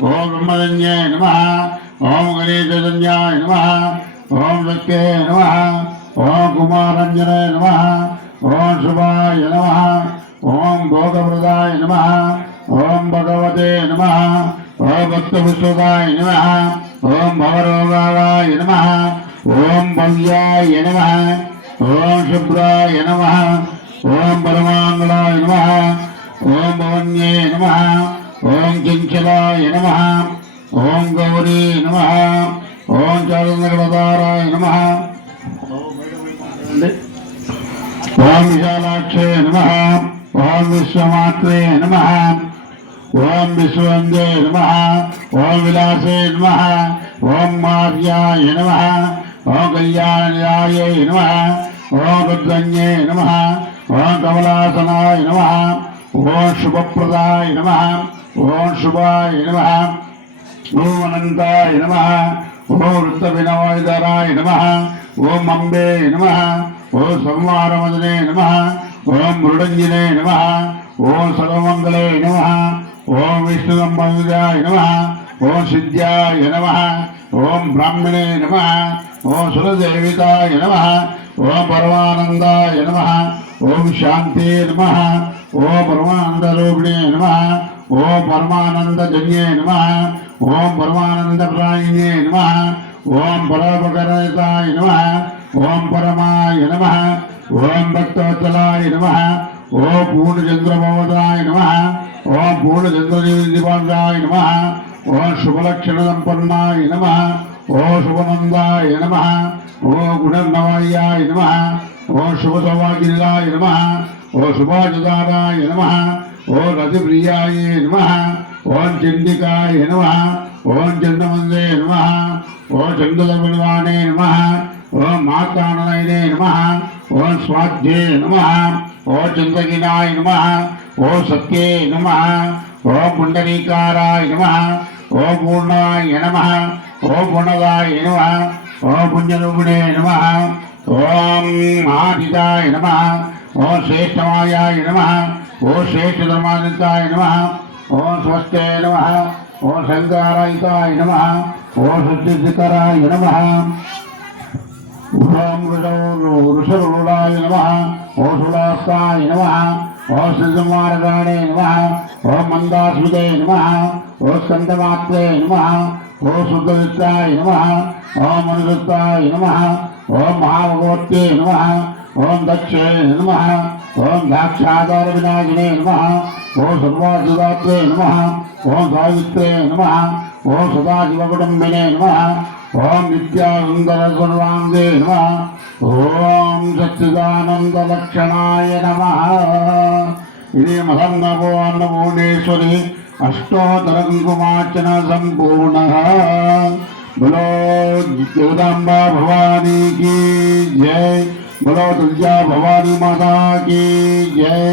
ओम ब्रह्मजन्ये नमः। ओम गणेशजन्याय नमः। ओम लक्ष्मे नमः। ओम कुमारंजने नमः। ओम शुभाय नमः। ओम भोगप्रदाय नमः। ओम भगवते नमः। ओम भक्तविश्वदाय नमः। ओम भवरोगाय नमः। ओम भव्याय नमः। ओम शुभ्राय नमः। ओम परमांगलाय नमः। ओम भवन्ये नमः। ओम चंचलाय नमः। ओम गौरी नमः। ओम चारुंदगलधाराय नमः। ओम विशालाक्षे नमः। ओम विश्वमात्रे नमः। ओम विश्ववंदे नमः। ओम विलासे नमः। ओम मार्याय नमः। ओम कल्याणाय नमः। ओम रुद्रन्ये नमः। ओम कमलासनाय नमः। ओम शुभप्रदाय नमः। ओम शुभाय नमः। ओम अनंताय नमः। ओम वृत्तविनोदराय नमः। ओम अम्बे नमः। ओम संवारमदने नमः। ओम मृडंजिने नमः। ओम सर्वमंगले नमः। ओम विष्णुसंबंधाय नमः। ओम सिद्ध्याय नमः। ओम ब्राह्मणे नमः। ओम सुरदेविताय नमः। ओम परमानंदाय नमः। ओम शांति नमः। ओम परमानंदरूपिणे नमः। ओम परमानंदजन्ये नमः। ओम परमानंदप्रायिणे नमः। ओम परोपकारिताय नमः। ओम परमाय नमः। ओम भक्तवत्सलाय नमः। ओम पूर्णचंद्रभवदाय नमः। ओम पूर्णचंद्रदिवासाय नमः। ओम शुभलक्षणसंपन्नाय नमः। ओम शुभनंदाय नमः। ओम गुणर्नवायाय नमः। ओम शुभसौभाग्याय नमः। ओम शुभाजुदाराय नमः। ओम रतिप्रियाय नमः। ओम चंडिकाय नमः। ओम चंद्रमंदे नमः। ओम चंद्रदर्पणवाणे नमः। ओम मातानयने नमः। ओम स्वाध्ये नमः। ओम चंद्रगिनाय नमः। ओम सत्ये नमः। ओम पुंडरीकाराय नमः। ओम पूर्णाय नमः। ओम पूर्णदाय नमः। ओम पुण्यरूपिणे नमः। ओम आदिताय नमः। ओम श्रेष्ठमायाय नमः। ओम श्रेष्ठधर्मादिताय नमः। ओम स्वस्ते नमः। ओम शंकरायिताय नमः। ओम सत्यधिकराय नमः। ओम ऋषरूढाय नमः। ओम सुलास्ताय नमः। ओम सिद्धमार्गाणे नमः। ओम मंदास्मृते नमः। ओम स्कंदमात्रे नमः। ओम शुद्धवित्ताय नमः। ओम मनुदत्ताय नमः। ओम महाभगवत्ये नमः। ओम दक्षे नमः। ओम दाक्षाधार विनाशिने नमः। ओम सर्वासुदात्रे नमः। ओम सावित्रे नमः। ओम सदाशिवकुटुम्बिने नमः। ओम नित्यानंदसर्वांगे नमः। ओम सच्चिदानंदलक्षणाय नमः। इति महन्नभो अन्नपूर्णेश्वरी अष्टोत्तर कुंकुमार्चन संपूर्णः। बोलो जगदम्बा भवानी की जय। बोलो तुलजा भवानी माता की जय।